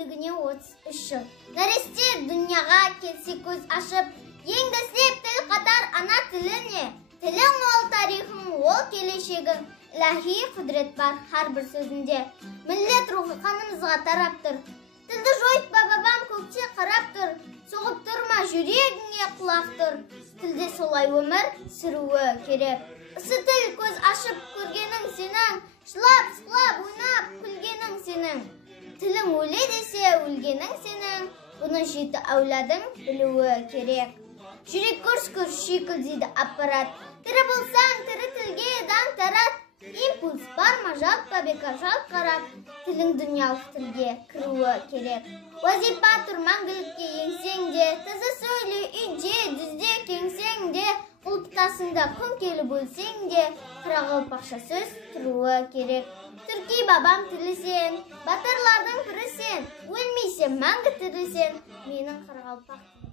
игілігіне 33 жыл. Нәресте дүнияға келсе көз ашып, еңгізлеп тіл қатар ана тіліне. Тілің ол тарихың, ол келешегің, илахи құдірет бар har bir сөзінде. Миллет рухы қанымызға тарап тұр. Тілді жойытпа бабам көкше қарап тұр. Соғып тұрма жүрегіңе құлақ тұр. Тілде солай өмір сүруі керек. Ысы тіл көз ашып көргенің сенің, шылап-сылап ойнап күлгенің сенің. Тілің өле десе өлгенің сенің, бұны жеті әуладың білуі керек. Жүрек көрс-көрс шикілдейді аппарат. Тірі болсаң тірі тілге даң тарат. Импульс бар ма жатпа бекар жалт қарап. Тілің дүниялық тілге кіруі керек. Уазипа тұр мәңгілікке еңсеңде, таза сөйле үйде дүзде кеңсеңде, ұлттасында күн келіп өлсеңде, қырағылпақша сөз тұруы керек. Түрки бабам тілі сен, батырлардың пірі сен, өлмейсен мәңгі тірі сен, менің қырағылпақ